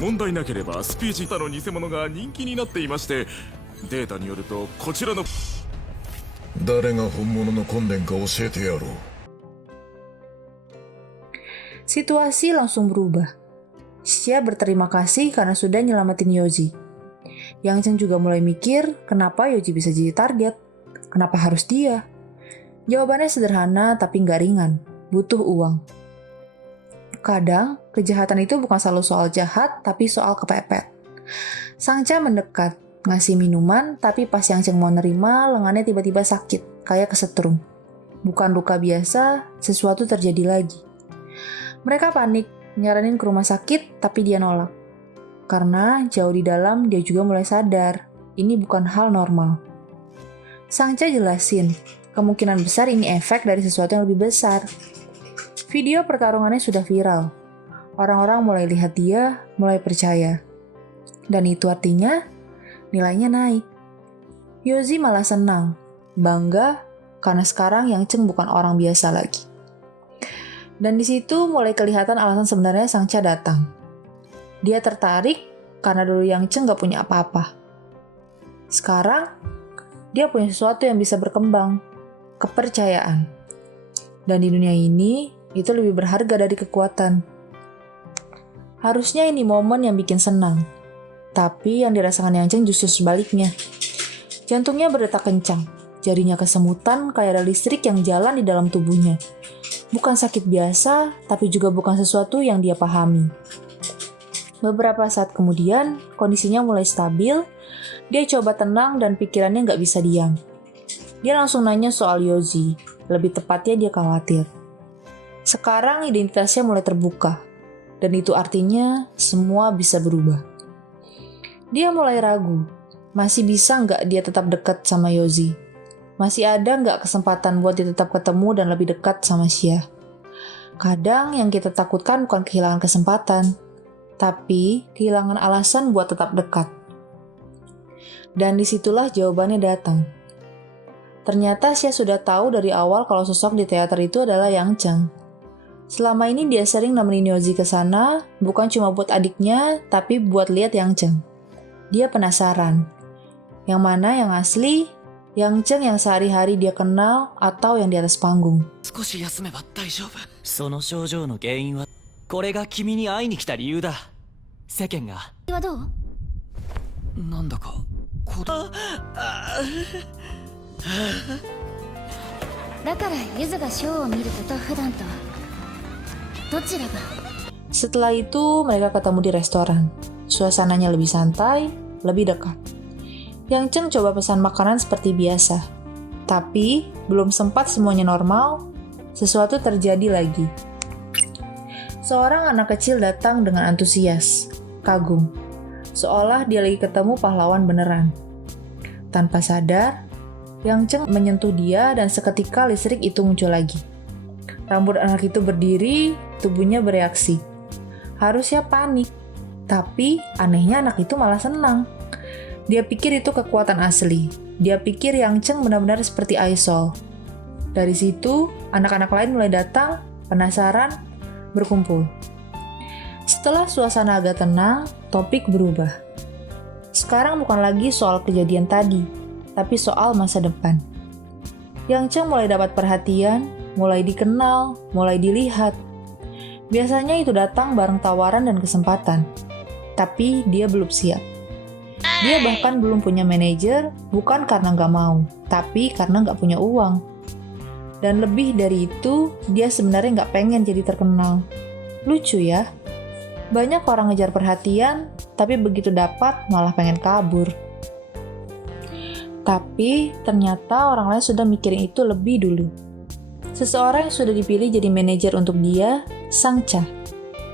問題なければスピーチの偽物が人気になっていまして、データによるとこちらの誰が本物のコンデンか教えてやろう。 Situasi langsung berubah. Xia berterima kasih karena sudah nyelamatin Yoji. Yang Cheng juga mulai mikir kenapa Yoji bisa jadi target. Kenapa harus dia? Jawabannya sederhana tapi nggak ringan. Butuh uang. Kadang, kejahatan itu bukan selalu soal jahat, tapi soal kepepet. Sangcha mendekat, ngasih minuman, tapi pas Yang Cheng mau nerima, lengannya tiba-tiba sakit, kayak kesetrum. Bukan luka biasa, sesuatu terjadi lagi. Mereka panik, nyaranin ke rumah sakit, tapi dia nolak. Karena jauh di dalam, dia juga mulai sadar, ini bukan hal normal. Sangcha jelasin, kemungkinan besar ini efek dari sesuatu yang lebih besar. Video pertarungannya sudah viral. Orang-orang mulai lihat dia, mulai percaya. Dan itu artinya nilainya naik. Yoji malah senang, bangga karena sekarang Yang Cheng bukan orang biasa lagi. Dan di situ mulai kelihatan alasan sebenarnya Sangcha datang. Dia tertarik karena dulu Yang Cheng gak punya apa-apa. Sekarang dia punya sesuatu yang bisa berkembang, kepercayaan. Dan di dunia ini itu lebih berharga dari kekuatan. Harusnya ini momen yang bikin senang. Tapi yang dirasakan Yang Cheng justru sebaliknya. Jantungnya berdetak kencang. Jarinya kesemutan kayak ada listrik yang jalan di dalam tubuhnya. Bukan sakit biasa, tapi juga bukan sesuatu yang dia pahami. Beberapa saat kemudian, kondisinya mulai stabil. Dia coba tenang dan pikirannya nggak bisa diam. Dia langsung nanya soal Yoji. Lebih tepatnya dia khawatir. Sekarang identitasnya mulai terbuka, dan itu artinya semua bisa berubah. Dia mulai ragu, masih bisa nggak dia tetap dekat sama Yoji? Masih ada nggak kesempatan buat dia tetap ketemu dan lebih dekat sama Xia? Kadang yang kita takutkan bukan kehilangan kesempatan, tapi kehilangan alasan buat tetap dekat. Dan disitulah jawabannya datang. Ternyata Xia sudah tahu dari awal kalau sosok di teater itu adalah Yang Cheng. Selama ini dia sering nemenin Yoji ke sana, bukan cuma buat adiknya, tapi buat lihat Yang Cheng. Dia penasaran, yang mana yang asli, Yang Cheng yang sehari-hari dia kenal, atau yang di atas panggung. 少し休めば大丈夫。その症状の原因はこれが君に会いに来た理由だ。世間がはどう？なんだかだからゆずがショーを見ること普段とどちらが？ Setelah itu mereka ketemu di restoran. Suasananya lebih santai, lebih dekat. Yang Cheng coba pesan makanan seperti biasa. Tapi belum sempat semuanya normal, sesuatu terjadi lagi. Seorang anak kecil datang dengan antusias, kagum. Seolah dia lagi ketemu pahlawan beneran. Tanpa sadar, Yang Cheng menyentuh dia dan seketika listrik itu muncul lagi. Rambut anak itu berdiri, tubuhnya bereaksi. Harusnya panik, tapi anehnya anak itu malah senang. Dia pikir itu kekuatan asli. Dia pikir Yang Cheng benar-benar seperti Aisol. Dari situ, anak-anak lain mulai datang, penasaran, berkumpul. Setelah suasana agak tenang, topik berubah. Sekarang bukan lagi soal kejadian tadi, tapi soal masa depan. Yang Cheng mulai dapat perhatian, mulai dikenal, mulai dilihat. Biasanya itu datang bareng tawaran dan kesempatan. Tapi dia belum siap. Dia bahkan belum punya manajer, bukan karena nggak mau, tapi karena nggak punya uang. Dan lebih dari itu, dia sebenarnya nggak pengen jadi terkenal. Lucu ya? Banyak orang ngejar perhatian, tapi begitu dapat malah pengen kabur. Tapi ternyata orang lain sudah mikirin itu lebih dulu. Seseorang yang sudah dipilih jadi manajer untuk dia, Sangcha.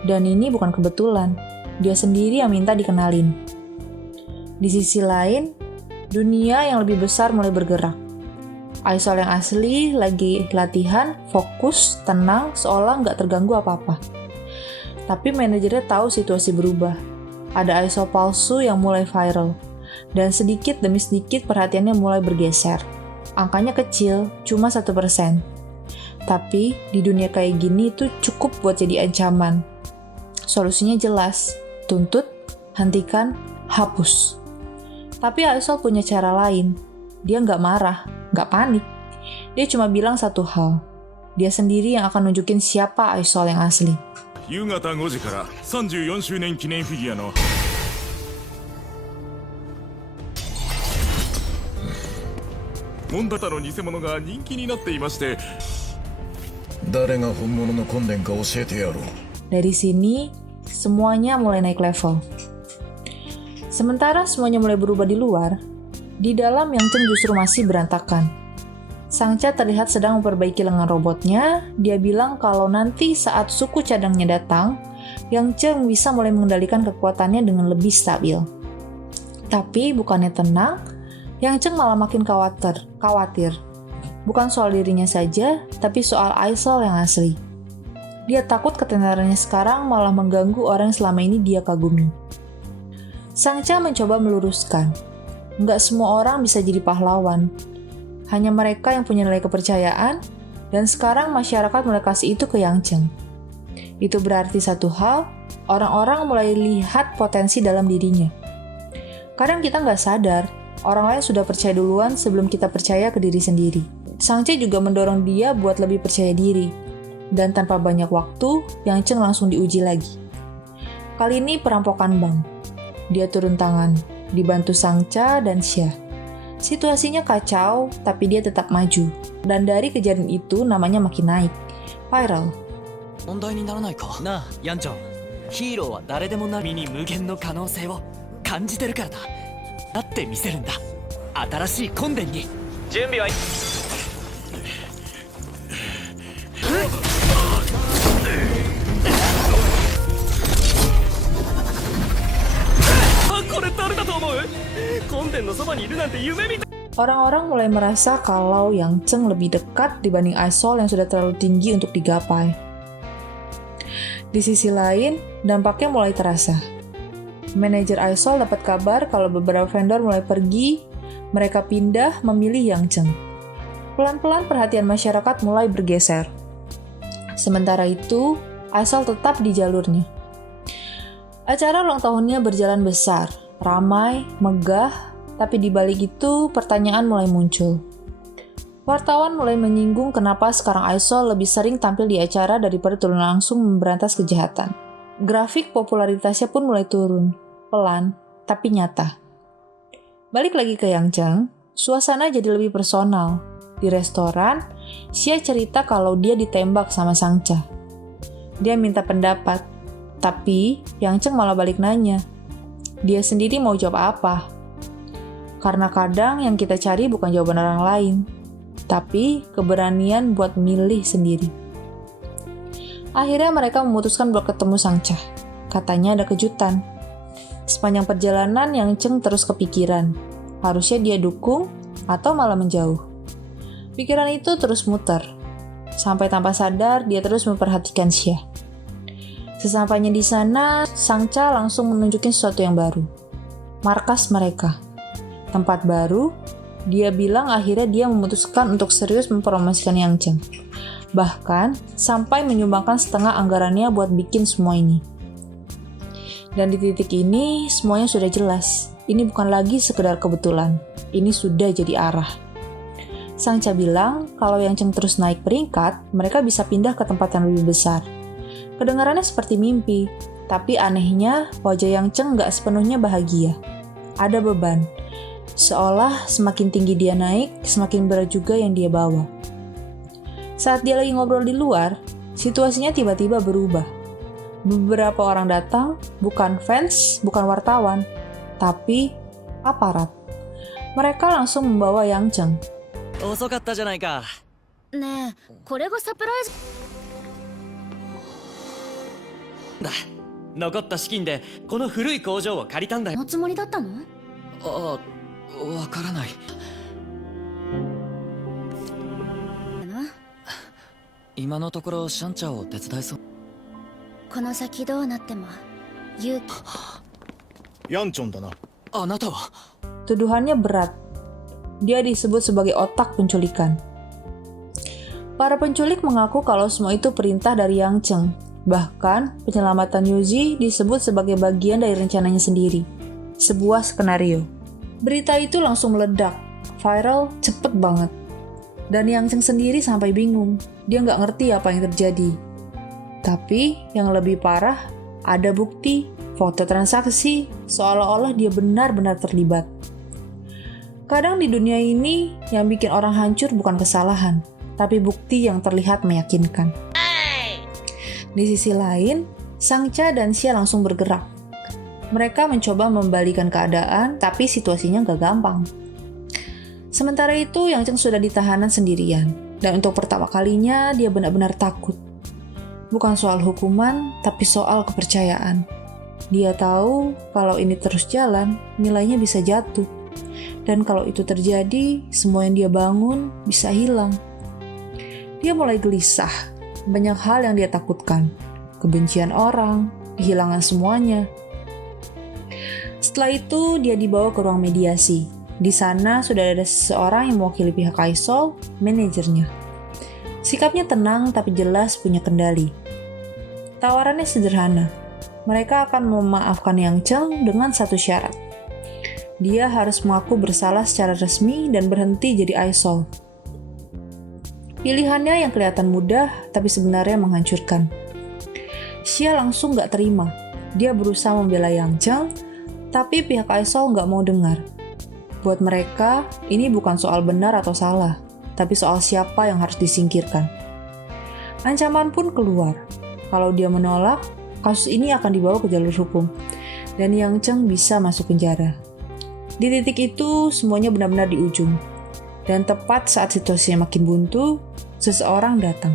Dan ini bukan kebetulan, dia sendiri yang minta dikenalin. Di sisi lain, dunia yang lebih besar mulai bergerak. Aisol yang asli lagi latihan, fokus, tenang, seolah nggak terganggu apa-apa. Tapi manajernya tahu situasi berubah. Ada Aisol palsu yang mulai viral. Dan sedikit demi sedikit perhatiannya mulai bergeser. Angkanya kecil, cuma 1%. Tapi di dunia kayak gini itu cukup buat jadi ancaman. Solusinya jelas, tuntut hentikan, hapus. Tapi Aisol punya cara lain. Dia nggak marah, nggak panik. Dia cuma bilang satu hal. Dia sendiri yang akan nunjukin siapa Aisol yang asli. 夕方5時から34周年記念フィギュアのモンダタの偽物が人気になっていまして、誰が本物の根伝か教えてやろう。 Dari sini, semuanya mulai naik level. Sementara semuanya mulai berubah di luar, di dalam Yang Cheng justru masih berantakan. Sangcha terlihat sedang memperbaiki lengan robotnya. Dia bilang kalau nanti saat suku cadangnya datang, Yang Cheng bisa mulai mengendalikan kekuatannya dengan lebih stabil. Tapi bukannya tenang, Yang Cheng malah makin khawatir. Bukan soal dirinya saja, tapi soal Aisol yang asli. Dia takut ketenarannya sekarang malah mengganggu orang yang selama ini dia kagumi. Sangcha mencoba meluruskan. Nggak semua orang bisa jadi pahlawan. Hanya mereka yang punya nilai kepercayaan, dan sekarang masyarakat mulai kasih itu ke Yang Cheng. Itu berarti satu hal, orang-orang mulai lihat potensi dalam dirinya. Kadang kita nggak sadar, orang lain sudah percaya duluan sebelum kita percaya ke diri sendiri. Sangcha juga mendorong dia buat lebih percaya diri. Dan tanpa banyak waktu, Yang Cheng langsung diuji lagi. Kali ini perampokan bank. Dia turun tangan, dibantu Sangcha dan Xia. Situasinya kacau, tapi dia tetap maju. Dan dari kejadian itu namanya makin naik. Viral. 問題にならないかなあヤンチョン、ヒーローは誰でもなる身に無限の可能性を感じてるからだ。なってみせるんだ、新しい根伝に。準備はいい。これ誰だと思う？根伝のそばにいるなんて夢みたい。 Orang-orang mulai merasa kalau Yang Cheng lebih dekat dibanding Aisol yang sudah terlalu tinggi untuk digapai. Di sisi lain, dampaknya mulai terasa. Manajer Aisol dapat kabar kalau beberapa vendor mulai pergi, mereka pindah memilih Yang Cheng. Pelan-pelan perhatian masyarakat mulai bergeser. Sementara itu, Aisol tetap di jalurnya. Acara ulang tahunnya berjalan besar, ramai, megah, tapi di balik itu pertanyaan mulai muncul. Wartawan mulai menyinggung kenapa sekarang Aisol lebih sering tampil di acara daripada turun langsung memberantas kejahatan. Grafik popularitasnya pun mulai turun, pelan, tapi nyata. Balik lagi ke Yang Cheng, suasana jadi lebih personal. Di restoran, Xia cerita kalau dia ditembak sama Sangcha. Dia minta pendapat, tapi Yang Cheng malah balik nanya. Dia sendiri mau jawab apa? Karena kadang yang kita cari bukan jawaban orang lain, tapi keberanian buat milih sendiri. Akhirnya mereka memutuskan buat ketemu Sangcha. Katanya ada kejutan. Sepanjang perjalanan Yang Cheng terus kepikiran. Harusnya dia dukung atau malah menjauh. Pikiran itu terus muter. Sampai tanpa sadar dia terus memperhatikan Xia. Sesampainya di sana, Sangcha langsung menunjukin sesuatu yang baru. Markas mereka. Tempat baru, dia bilang akhirnya dia memutuskan untuk serius mempromosikan Yang Cheng. Bahkan, sampai menyumbangkan setengah anggarannya buat bikin semua ini. Dan di titik ini, semuanya sudah jelas. Ini bukan lagi sekedar kebetulan. Ini sudah jadi arah. Sangcha bilang, kalau Yang Cheng terus naik peringkat, mereka bisa pindah ke tempat yang lebih besar. Kedengarannya seperti mimpi, tapi anehnya, wajah Yang Cheng nggak sepenuhnya bahagia. Ada beban. Seolah semakin tinggi dia naik, semakin berat juga yang dia bawa. Saat dia lagi ngobrol di luar, situasinya tiba-tiba berubah. Beberapa orang datang, bukan fans, bukan wartawan, tapi aparat. Mereka langsung membawa Yang Cheng. 遅かったじゃないか。ねえ、これがサプライズだ。残った資金でこの古い工場を借りたんだよ。のつもりだったの？ああ、わからない。今のところシャンチャを手伝いそう。この先どうなっても勇気。ヤンチョンだな。あなたは？ Tuduhannya berat. Dia disebut sebagai otak penculikan. Para penculik mengaku kalau semua itu perintah dari Yang Cheng. Bahkan, penyelamatan Yuji disebut sebagai bagian dari rencananya sendiri. Sebuah skenario. Berita itu langsung meledak. Viral cepet banget. Dan Yang Cheng sendiri sampai bingung. Dia nggak ngerti apa yang terjadi. Tapi, yang lebih parah, ada bukti, foto transaksi, seolah-olah dia benar-benar terlibat. Kadang di dunia ini, yang bikin orang hancur bukan kesalahan, tapi bukti yang terlihat meyakinkan. Di sisi lain, Sangcha dan Xia langsung bergerak. Mereka mencoba membalikan keadaan, tapi situasinya gak gampang. Sementara itu, Yang Cheng sudah ditahanan sendirian, dan untuk pertama kalinya dia benar-benar takut. Bukan soal hukuman, tapi soal kepercayaan. Dia tahu kalau ini terus jalan, nilainya bisa jatuh. Dan kalau itu terjadi, semua yang dia bangun bisa hilang. Dia mulai gelisah. Banyak hal yang dia takutkan. Kebencian orang, kehilangan semuanya. Setelah itu, dia dibawa ke ruang mediasi. Di sana sudah ada seseorang yang mewakili pihak Aisol, manajernya. Sikapnya tenang tapi jelas punya kendali. Tawarannya sederhana. Mereka akan memaafkan Yang Cheng dengan satu syarat. Dia harus mengaku bersalah secara resmi dan berhenti jadi Aisol. Pilihannya yang kelihatan mudah, tapi sebenarnya menghancurkan. Xia langsung gak terima. Dia berusaha membela Yang Cheng, tapi pihak Aisol gak mau dengar. Buat mereka, ini bukan soal benar atau salah, tapi soal siapa yang harus disingkirkan. Ancaman pun keluar. Kalau dia menolak, kasus ini akan dibawa ke jalur hukum, dan Yang Cheng bisa masuk penjara. Di titik itu, semuanya benar-benar di ujung. Dan tepat saat situasinya makin buntu, seseorang datang.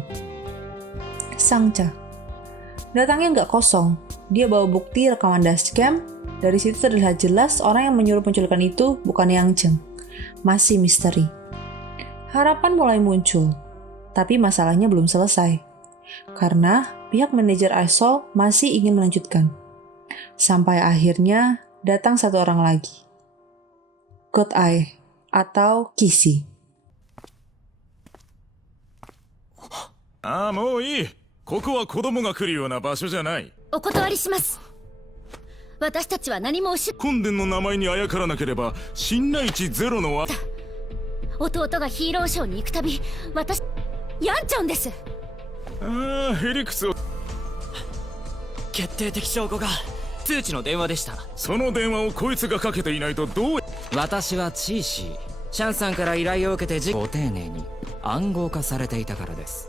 Sangcha. Datangnya nggak kosong. Dia bawa bukti rekaman dashcam. Dari situ terlihat jelas orang yang menyuruh penculikan itu bukan Yang Cheng. Masih misteri. Harapan mulai muncul. Tapi masalahnya belum selesai. Karena pihak manajer Aisol masih ingin melanjutkan. Sampai akhirnya datang satu orang lagi. God Eye atau Kisi. ああ、もういい。ここは子供が来るような場所じゃない。お断りします。私たちは何も本殿の名前にあやからなければ信頼値ゼロの弟がヒーローショーに行くたび、ヤンチョンです。ああ、ヘリクスを。決定的証拠が通知の電話でした。その電話をこいつがかけていないとどう。私はチーシー。シャンさんから依頼を受けてご丁寧に暗号化されていたからです。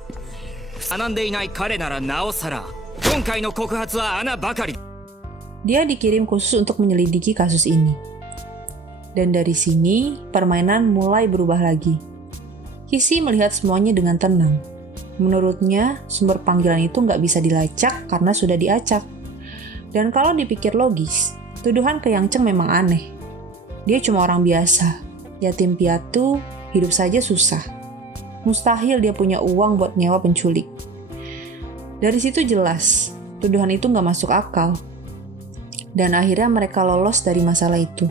学んでいない彼ならなおさら今回の告発は穴ばかり。 Dia dikirim khusus untuk menyelidiki kasus ini. Dan dari sini, permainan mulai berubah lagi. Kisi melihat semuanya dengan tenang. Menurutnya, sumber panggilan itu nggak bisa dilacak karena sudah diacak. Dan kalau dipikir logis, tuduhan ke Yang Cheng memang aneh. Dia cuma orang biasa, yatim piatu, hidup saja susah. Mustahil dia punya uang buat nyewa penculik. Dari situ jelas, tuduhan itu nggak masuk akal. Dan akhirnya mereka lolos dari masalah itu.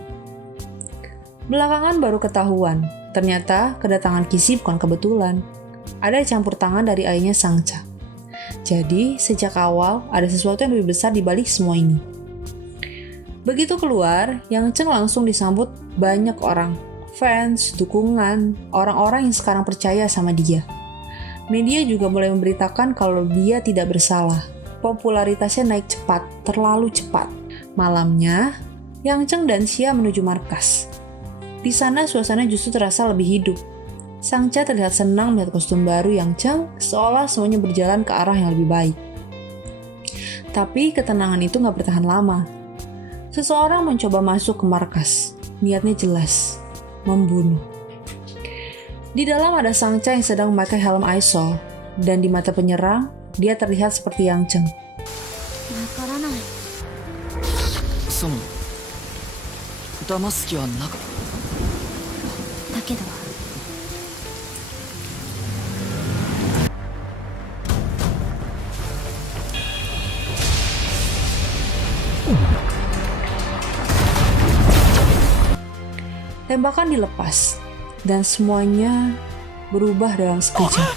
Belakangan baru ketahuan, ternyata kedatangan Kisi bukan kebetulan. Ada campur tangan dari ayahnya Sangcha. Jadi, sejak awal ada sesuatu yang lebih besar di balik semua ini. Begitu keluar, Yang Cheng langsung disambut banyak orang. Fans, dukungan, orang-orang yang sekarang percaya sama dia. Media juga mulai memberitakan kalau dia tidak bersalah. Popularitasnya naik cepat, terlalu cepat. Malamnya, Yang Cheng dan Xia menuju markas. Di sana suasana justru terasa lebih hidup. Sangcha terlihat senang melihat kostum baru Yang Cheng, seolah semuanya berjalan ke arah yang lebih baik. Tapi ketenangan itu nggak bertahan lama. Seseorang mencoba masuk ke markas. Niatnya jelas, membunuh. Di dalam ada Sangcha yang sedang memakai helm Aisol, dan di mata penyerang, dia terlihat seperti Yang Cheng. その騙す気はなかだけど Tembakan dilepas, dan semuanya berubah dalam sekejap.